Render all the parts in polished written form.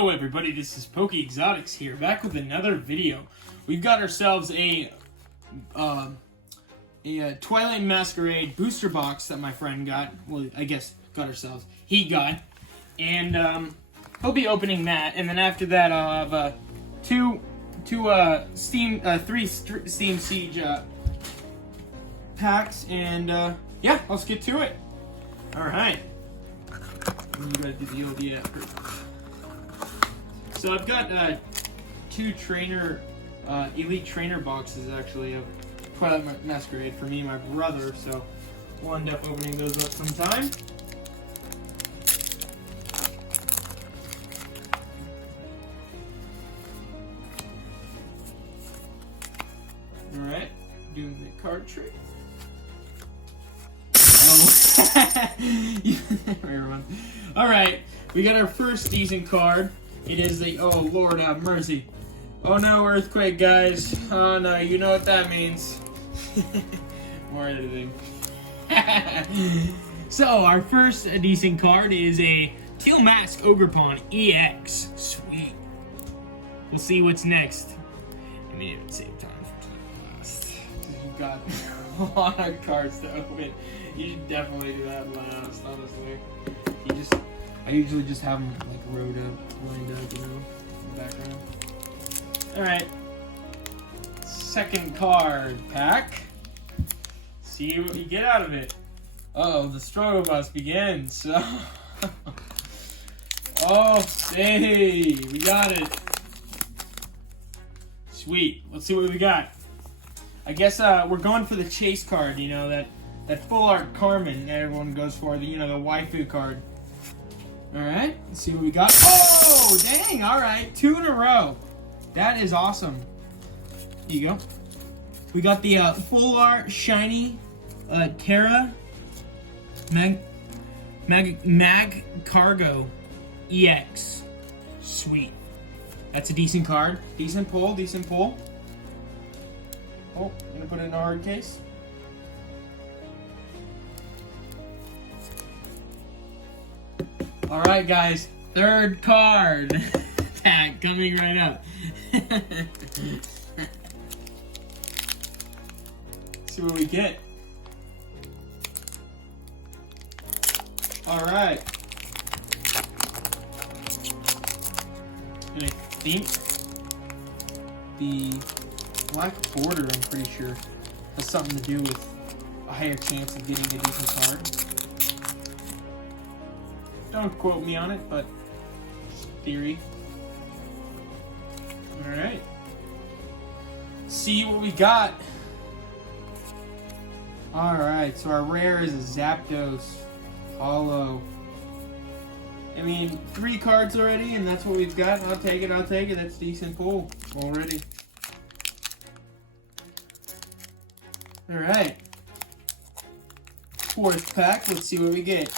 Hello everybody, this is Poke Exotics here, back with another video. We've got ourselves a Twilight Masquerade booster box that my friend got. Well, I guess got ourselves. He got. And he'll be opening that, and then after that I'll have three Steam Siege packs, and yeah, let's get to it. Alright. You gotta do the old effort. So I've got two elite trainer boxes actually of Twilight Masquerade for me and my brother, so we'll end up opening those up sometime. Alright, doing the card trick. Everyone. Alright, we got our first decent card. It is the, oh Lord have mercy. Oh no, earthquake guys. Oh no, you know what that means. More editing. So, our first decent card is a Teal Mask Ogrepon EX. Sweet. We'll see what's next. I mean, it would save time for last. You've got a lot of cards to open. You should definitely do that last, honestly. I usually just have them like lined up, you know, in the background. Alright. Second card pack. See what you get out of it. Uh-oh, the struggle must begin. So oh, hey, we got it. Sweet. Let's see what we got. I guess we're going for the chase card, you know, that full art Carmen that everyone goes for, the, you know, the waifu card. Alright, let's see what we got. Oh, dang, alright, 2 in a row. That is awesome. Here you go. We got the full art shiny Terra Mag Cargo EX. Sweet. That's a decent card. Decent pull, decent pull. Oh, I'm gonna put it in a hard case. Alright guys, third card pack coming right up. See what we get. Alright. And I think the black border, I'm pretty sure, has something to do with a higher chance of getting a decent card. Don't quote me on it, but theory. Alright. See what we got. Alright, so our rare is a Zapdos Hollow. I mean, 3 cards already, and that's what we've got. I'll take it, I'll take it. That's decent pull already. Alright. Fourth pack, let's see what we get.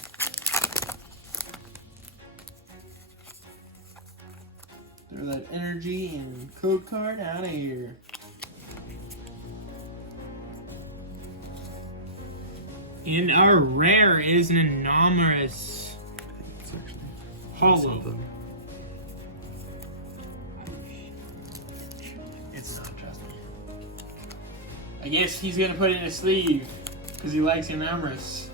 Throw that energy and code card out of here. And our rare is an anomalous hollow. It's not just me. I guess he's gonna put it in his sleeve because he likes anomalous.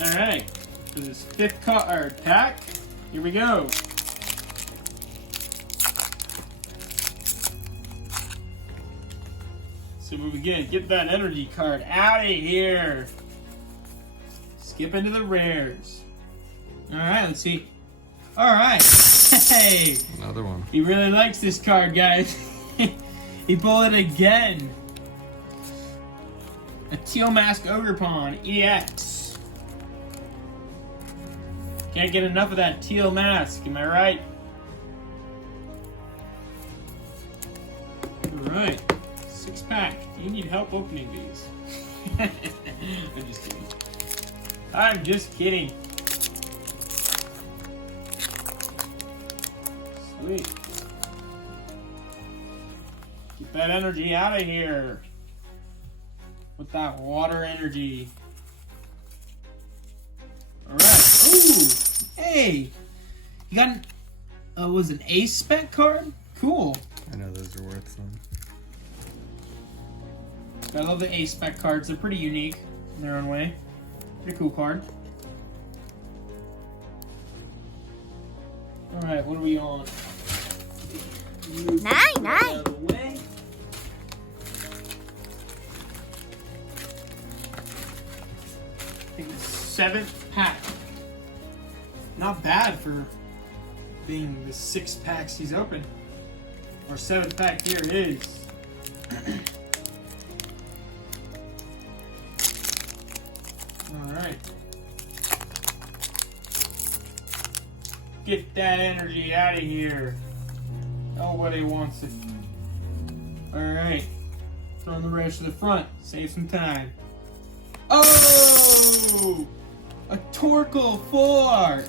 Alright, for this 5th card pack, here we go. So what we get that energy card out of here. Skip into the rares. Alright, let's see. Alright, hey! Another one. He really likes this card, guys. He pulled it again. A Teal Mask Ogrepon EX. Can't get enough of that teal mask, am I right? Alright, 6-pack. Do you need help opening these? I'm just kidding. I'm just kidding. Sweet. Get that energy out of here. With that water energy. Alright. Ooh! Hey! You got an, was an ace spec card? Cool. I know those are worth some. I love the ace spec cards. They're pretty unique in their own way. Pretty cool card. Alright, what are we on? Nine. Out of the way. I think it's 7th pack. Not bad for being the 6 packs he's opened. Our 7th pack here is. Alright. Get that energy out of here. Nobody wants it. Alright. Throw the rest to the front. Save some time. Oh! A Torkoal full art!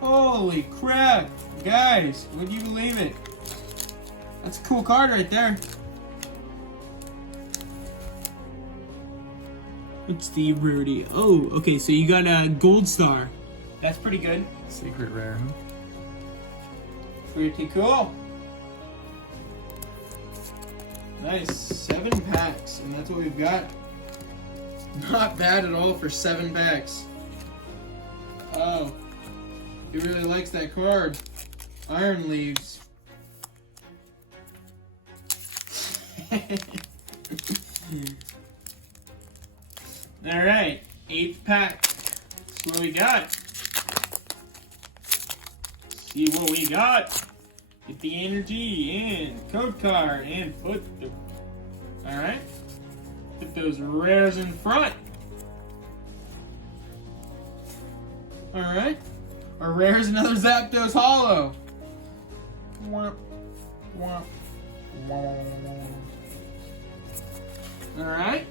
Holy crap! Guys, would you believe it? That's a cool card right there. What's the rarity? Oh, okay, so you got a gold star. That's pretty good. Secret rare, huh? Pretty cool. Nice. 7 packs, and that's what we've got. Not bad at all for 7 packs. Oh. He really likes that card. Iron Leaves. Alright. 8th pack. That's what we got. See what we got. Get the energy and code card and put the. Alright. Put those rares in front. Alright. Our rares another Zapdos Hollow. Womp, womp, womp. Alright.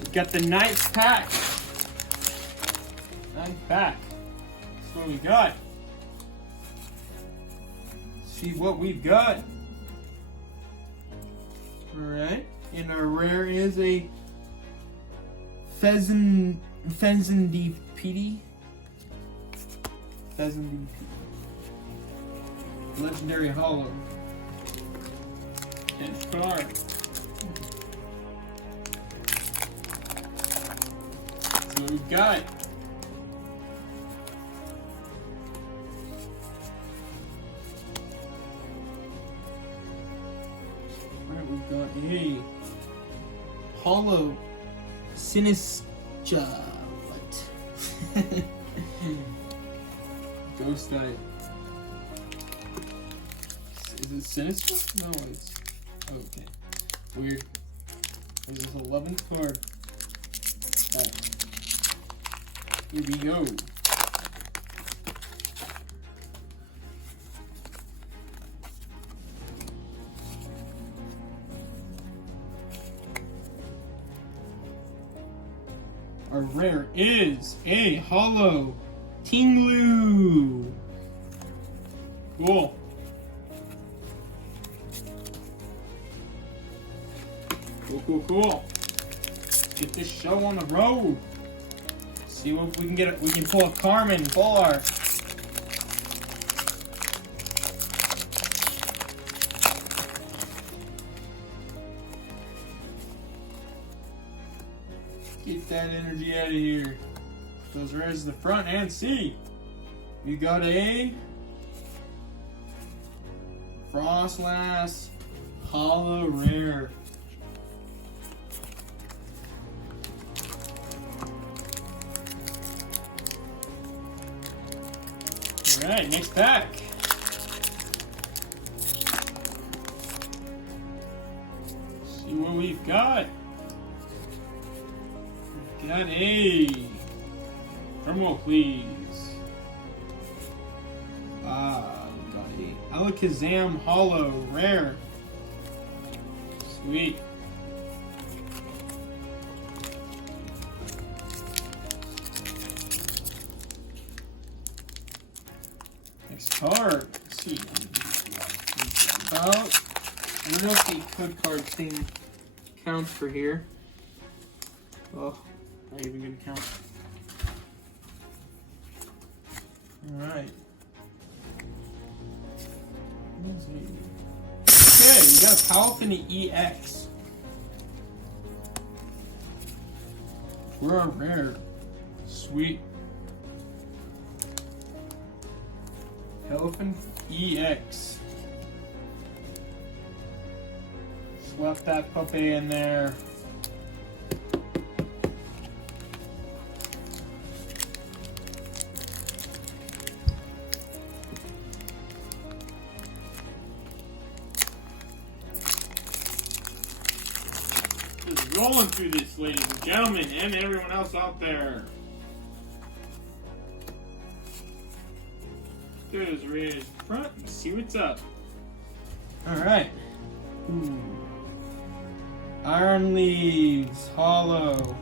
We got the 9th pack. 9th pack. That's what we got. See what we've got. Alright. And our rare is a Pheasant DPD. Pheasant DPD. Legendary Hollow. And card. That's what we've got. Alright, we've got a Hollow Sinistra. What? Ghost Eye. Is it Sinistra? No, it's. Okay. Weird. This is 11th card. Alright. Here we go. Our rare is a Hollow Tinglu. Cool. Cool. Get this show on the road. See what we can get. We can pull a Carmen full art. Get that energy out of here. Those rares to the front and C. We got a Frostlass Hollow Rare. Alright, next pack. See what we've got. We've got a Drum please. We got a Alakazam Hollow Rare. Sweet. Next card. Let's see. About Realty Code Card thing. counts for here. Oh, not even gonna count. Alright. Okay, you got a Palafin EX. We're on rare. Sweet. Palafin EX. Slap that puppy in there. Just rolling through this, ladies and gentlemen, and everyone else out there. Goes right in front and see what's up. Alright. Iron leaves, hollow.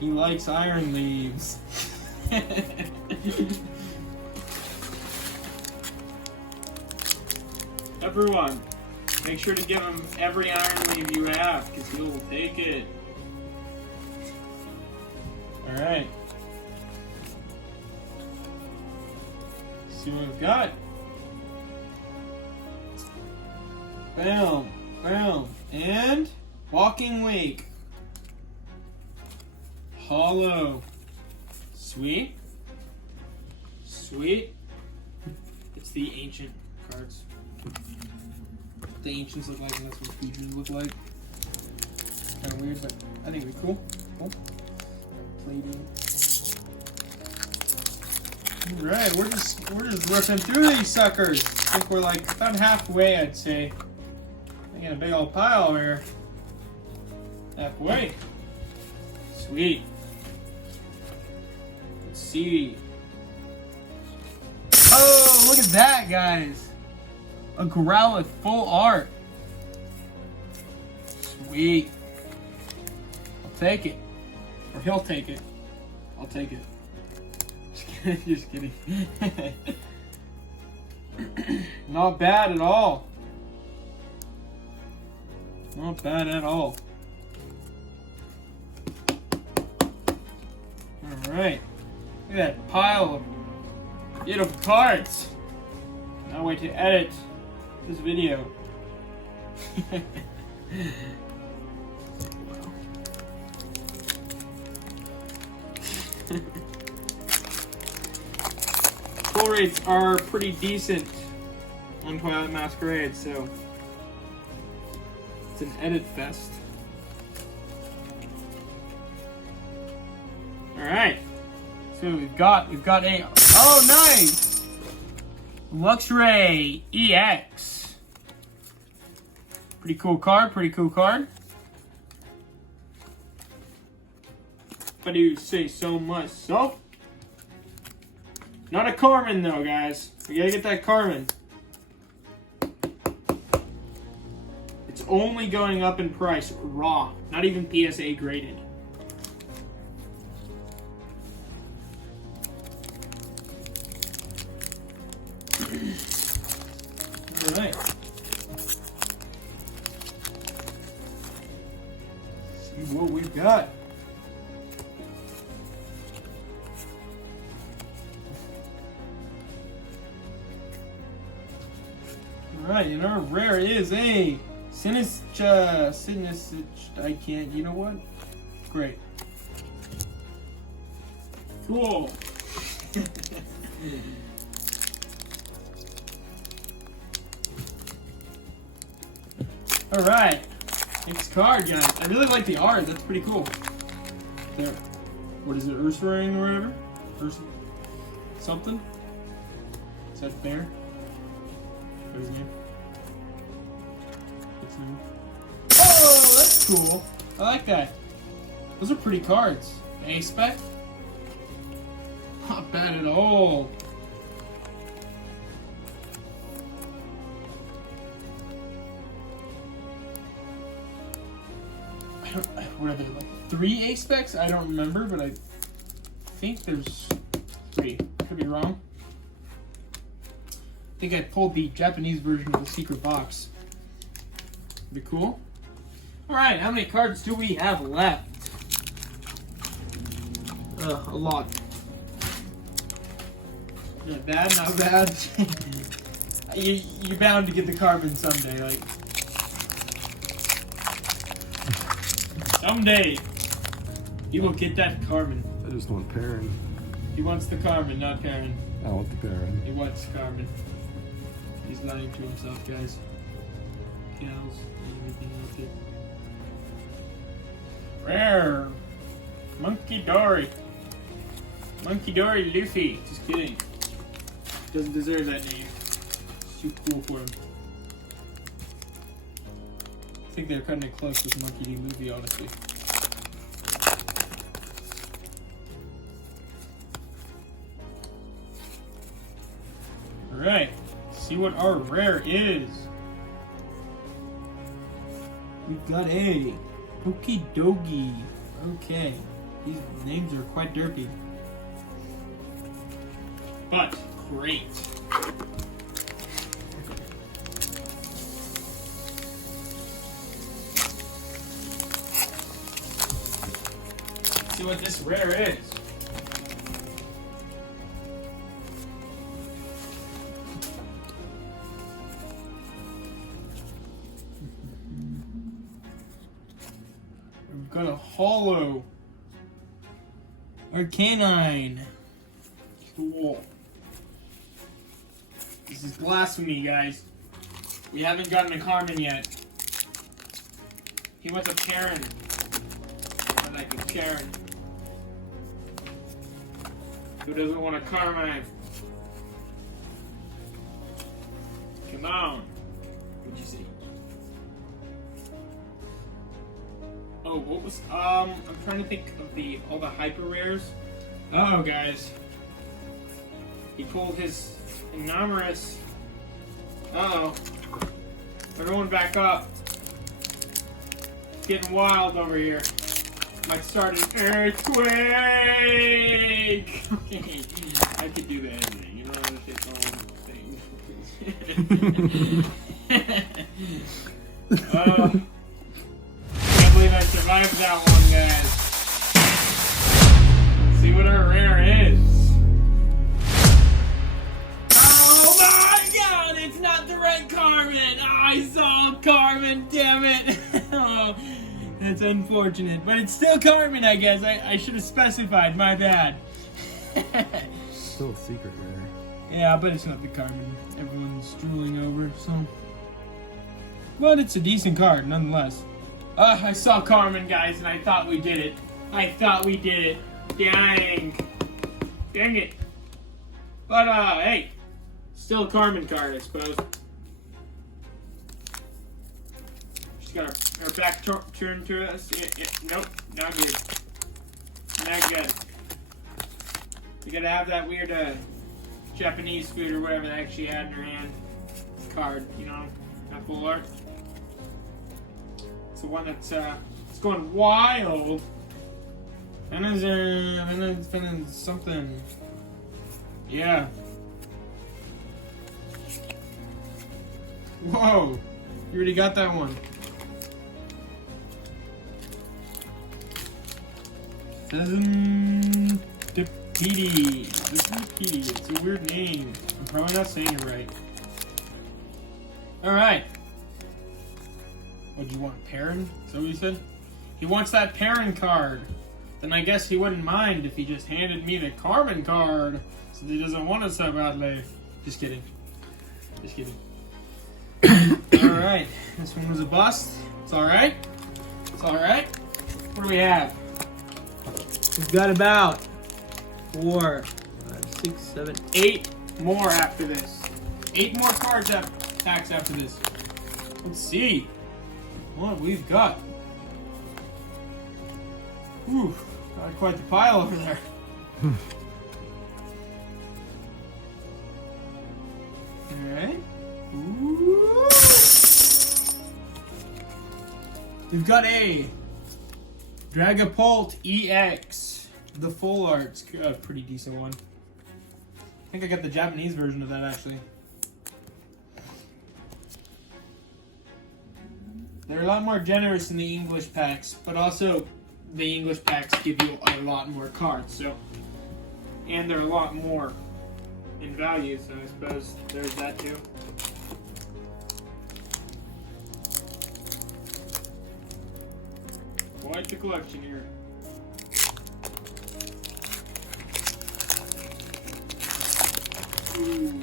He likes iron leaves. Everyone, make sure to give him every iron leaf you have, because he will take it. Alright. See what we've got. Boom, boom, and Walking Lake. Hollow. Sweet. Sweet. It's the ancient cards. The ancients look like, and that's what futures look like. Kind of weird, but I think it'd be cool. Cool. Plating. Alright, we're just ripping through these suckers. I think we're like about halfway, I'd say. I got a big old pile here. Halfway. Sweet. Let's see. Oh, look at that, guys. A Growlithe full art. Sweet. I'll take it. Or he'll take it. I'll take it. Just kidding. Not bad at all. Not bad at all. Alright. Look at that pile of beautiful cards. Now wait to edit this video. Pull rates are pretty decent on Twilight Masquerade, so it's an edit fest. Alright. So we've got a oh nice! Luxray EX. Pretty cool card, pretty cool card. If I do say so myself. Not a Carmen though, guys. We gotta get that Carmen. It's only going up in price, raw, not even PSA graded. Alright. See what we've got. Alright, and our rare is a Sinister, I can't, you know what? Great. Cool. Alright. Next card, guys. I really like the art. That's pretty cool. There. What is it? Ursaring or whatever? Something? Is that fair? What's his name? What's his name? Oh, that's cool. I like that. Those are pretty cards. A-spec? Not bad at all. What are there, like 3 A-specs? I don't remember, but I think there's 3. Could be wrong. I think I pulled the Japanese version of the secret box. Be cool. Alright, how many cards do we have left? A lot. Not bad, not bad. You're bound to get the carbon someday, like. Someday, you will get that carbon. I just want Perrin. He wants the carbon, not Karen. I want the Perrin. He wants carbon. He's lying to himself, guys. Cows and everything like it. Rare! Monkey Dory! Monkey Dory Luffy! Just kidding. Doesn't deserve that name. It's too cool for him. I think they're cutting it close with Monkey D. Luffy, honestly. Alright, see what our rare is. We've got a Pokedogi. Okay, these names are quite derpy. But great. Let's see what this rare is. We've got a hollow Arcanine. Cool. This is blasphemy, guys. We haven't gotten a Carmen yet. He wants a Karen. I like a Karen. Who doesn't want a Carmine? Come on. What'd you say? Oh, what was I'm trying to think of all the hyper rares. Oh, guys. He pulled his enormous. Uh-oh. Everyone back up. It's getting wild over here. Might start an earthquake! Okay, I could do the editing. You know how to take the whole thing. Can't believe I survived that one, guys. Let's see what our rare is. Oh my god, it's not the red Carmen! Oh, I saw Carmen, damn it! Oh, that's unfortunate, but it's still Carmen, I guess. I should have specified, my bad. Still a secret rare. Yeah, but it's not the Carmen everyone's drooling over, so. But it's a decent card, nonetheless. I saw Carmen, guys, and I thought we did it. I thought we did it. Dang. Dang it. But, hey. Still a Carmen card, I suppose. She's got her back turned to us. Yeah, nope, not good. Not good. We gotta have that weird, Japanese food or whatever that she had in her hand. Card, you know, that full art. It's the one that's, it's going wild. And it's something. Yeah. Whoa! You already got that one. Serendipity. It's a weird name. I'm probably not saying it right. Alright. What, do you want Perrin? Is that what you said? He wants that Perrin card. Then I guess he wouldn't mind if he just handed me the Carmen card. Since he doesn't want it so badly. Just kidding. Just kidding. Alright. This one was a bust. It's alright. It's alright. What do we have? We've got about 4, 5, 6, 7, 8 more after this. 8 more cards packs after this. Let's see what we've got. Whew, got quite the pile over there. Alright. We've got a Dragapult EX. The full art's a pretty decent one. I think I got the Japanese version of that actually. They're a lot more generous in the English packs, but also the English packs give you a lot more cards, so, and they're a lot more in value, so I suppose there's that too. Quite the collection here. Ooh.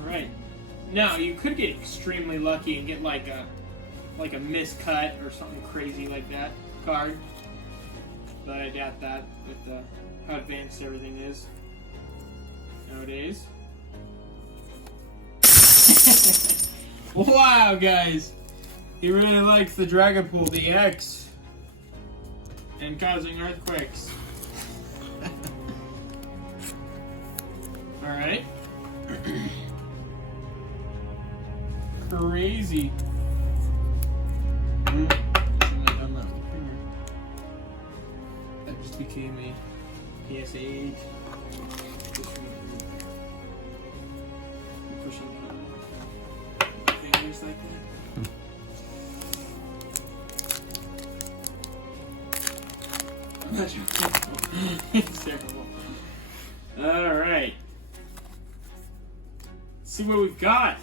Alright. Now, you could get extremely lucky and get like a miscut or something crazy like that card. But I doubt that with how advanced everything is nowadays. Wow, guys! He really likes the Dragonpool DX and causing earthquakes. Alright. Crazy. That just became a PS8. Pushing my fingers like that. I'm not joking. It's terrible. Alright. Let's see what we've got.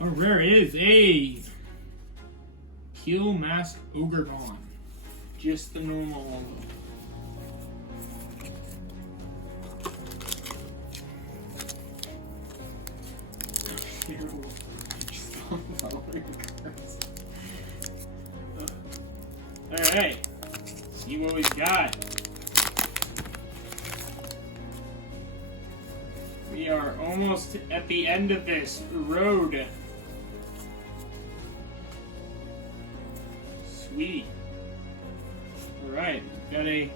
Our rare is a Kill Mask Ogrepon. Just the normal one. Alright. See what we've got. We are almost at the end of this road. Sweet. Alright, got a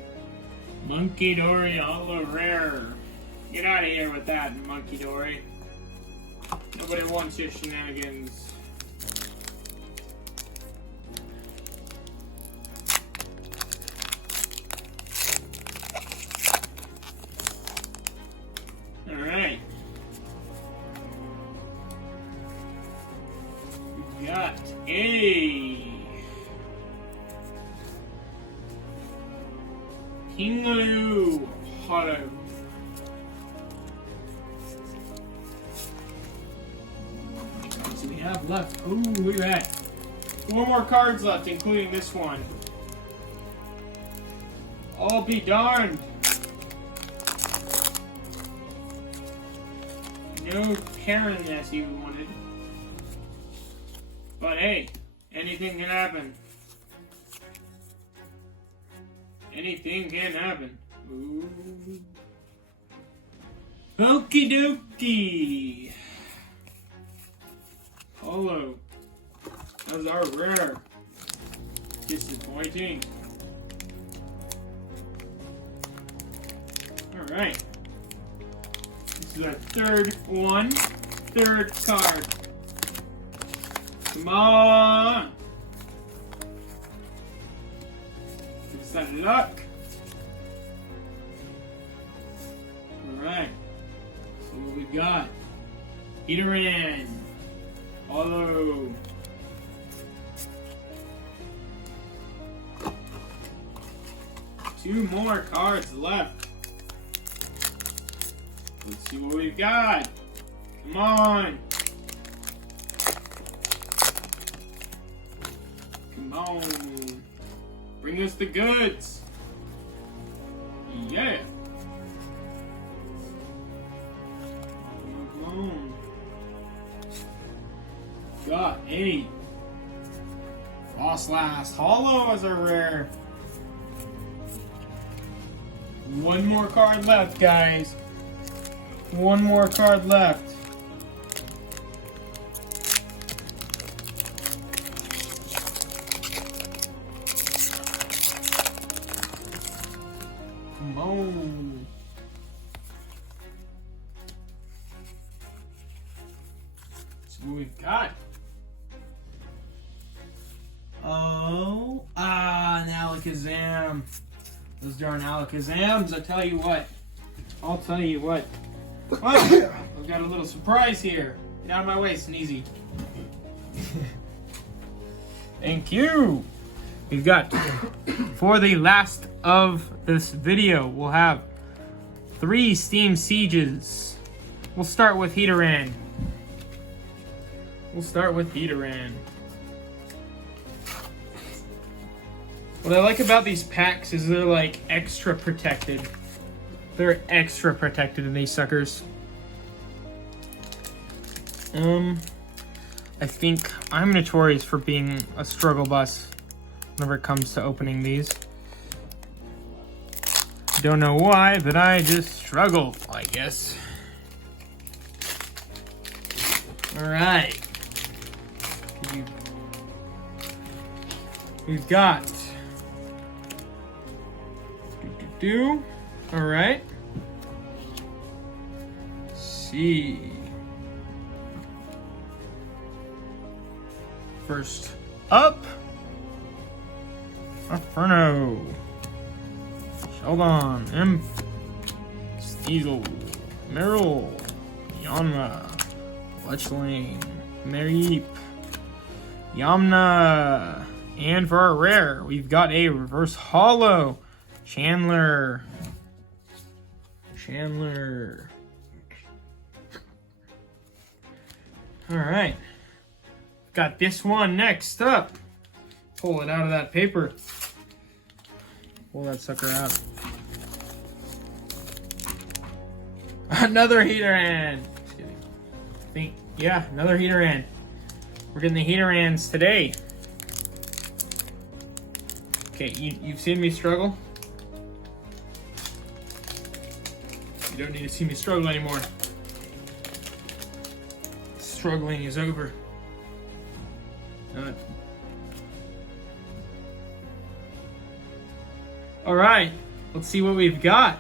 Monkey Dory Holo Rare. Get out of here with that, Monkey Dory. Nobody wants your shenanigans. Alright. We got a Kingaloo Holo. So we have left. Ooh, look at that. 4 more cards left, including this one. I'll be darned. No Karen as you wanted. But hey, anything can happen. Anything can happen. Ooh. Okie dokie. Holo. Those are rare. Disappointing. Alright. This is our third one. Third card. Come on! It's that luck. Alright. So what we got? Eateran. Holo. Two more cards left. Let's see what we've got. Come on. Come on. Bring us the goods. Yeah. Come on. Got any Frostlass Holo as a rare. One more card left, guys. One more card left. Come on. That's what we've got. Oh, an Alakazam. Those darn Alakazams, I tell you what. I'll tell you what. Well, I've got a little surprise here. Get out of my way, Sneezy. Thank you. We've got, for the last of this video, we'll have 3 Steam Sieges. We'll start with Heateran. What I like about these packs is they're like extra protected. They're extra protected in these suckers. I think I'm notorious for being a struggle bus whenever it comes to opening these. Don't know why, but I just struggle, I guess. Alright. We've got... Alright. See. First up, Inferno, Sheldon, Imp, Steezel, Meryl, Yanma, Fletchling, Mareep, Yamna, and for our rare, we've got a reverse holo, Chandler. All right. Got this one next up. Pull it out of that paper. Pull that sucker out. Another Heateran. Just kidding. Yeah, another Heateran. We're getting the Heaterans today. Okay, you've seen me struggle? You don't need to see me struggle anymore. Struggling is over. All right, let's see what we've got.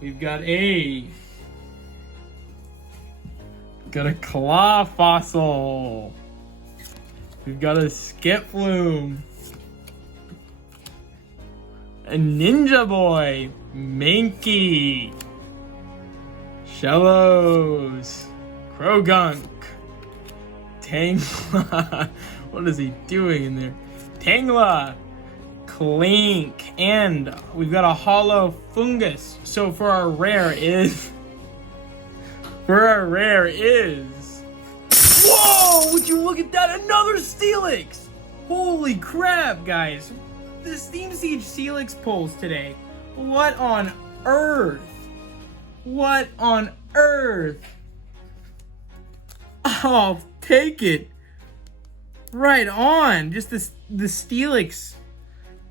We've got a claw fossil. We've got a skip flume. A ninja boy, Mankey. Shellos, Krogunk, Tangla. What is he doing in there? Tangla, Clink, and we've got a hollow fungus. So for our rare is, whoa! Would you look at that? Another Steelix! Holy crap, guys! The Steam Siege Steelix pulls today. What on earth? What on earth? I'll take it. Right on. Just the Steelix.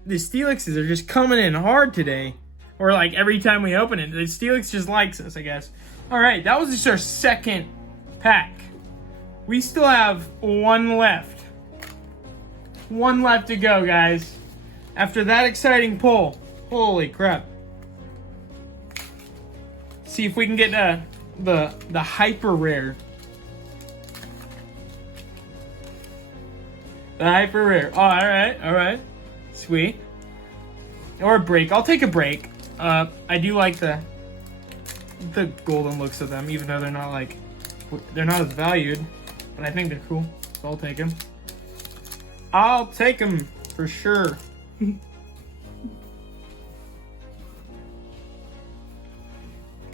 The Steelixes are just coming in hard today. Or like every time we open it. The Steelix just likes us, I guess. Alright, that was just our second pack. We still have one left. One left to go, guys. After that exciting pull. Holy crap. See if we can get the hyper rare. The hyper rare. Oh, alright. Sweet. Or a break. I'll take a break. I do like the golden looks of them, even though they're not as valued. But I think they're cool. So I'll take them. I'll take them for sure.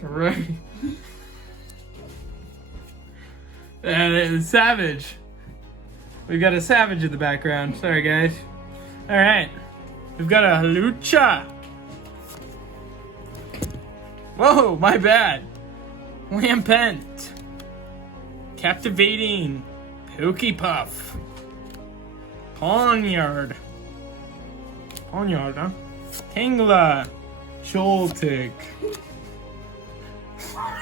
Right. Savage. We've got a Savage in the background. Sorry, guys. Alright. We've got a Lucha. Whoa, my bad. Lampent. Captivating. Pokepuff. Pawniard. Pawniard, huh? Tangla. Joltik.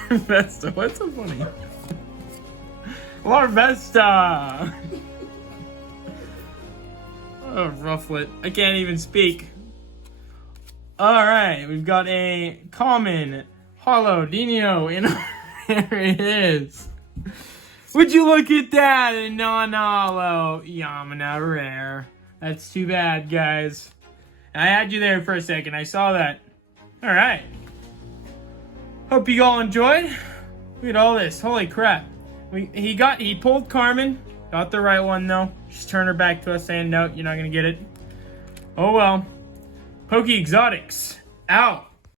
Larvesta. What's so funny? Larvesta. Oh, Rufflet. I can't even speak. Alright, we've got a common Hollow Dino, and there it is. Would you look at that? A non-hollow Yamana rare. That's too bad, guys. I had you there for a second. I saw that. All right. Hope you all enjoyed. Look at all this. Holy crap. He pulled Carmen. Got the right one though. She's turned her back to us saying, no, you're not gonna get it. Oh well. Pokey Exotics out.